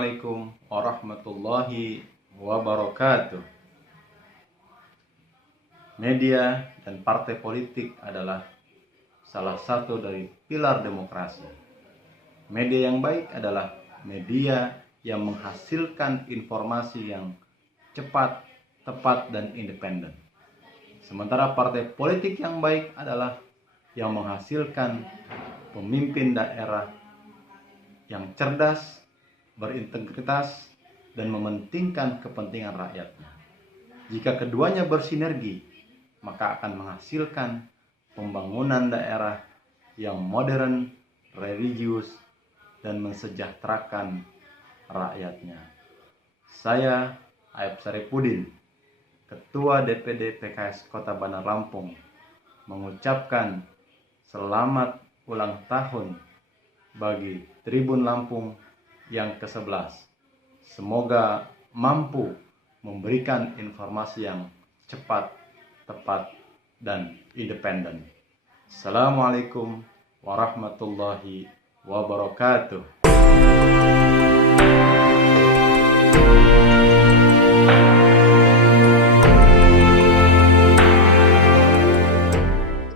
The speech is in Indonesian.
Assalamualaikum warahmatullahi wabarakatuh. Media dan partai politik adalah salah satu dari pilar demokrasi. Media yang baik adalah media yang menghasilkan informasi yang cepat, tepat, dan independen. Sementara partai politik yang baik adalah yang menghasilkan pemimpin daerah yang cerdas, berintegritas, dan mementingkan kepentingan rakyatnya. Jika keduanya bersinergi, maka akan menghasilkan pembangunan daerah yang modern, religius, dan mensejahterakan rakyatnya. Saya, Aib Saripudin, Ketua DPD PKS Kota Bandar Lampung, mengucapkan selamat ulang tahun bagi Tribun Lampung yang ke-11. Semoga mampu memberikan informasi yang cepat, tepat, dan independen. Assalamualaikum warahmatullahi wabarakatuh.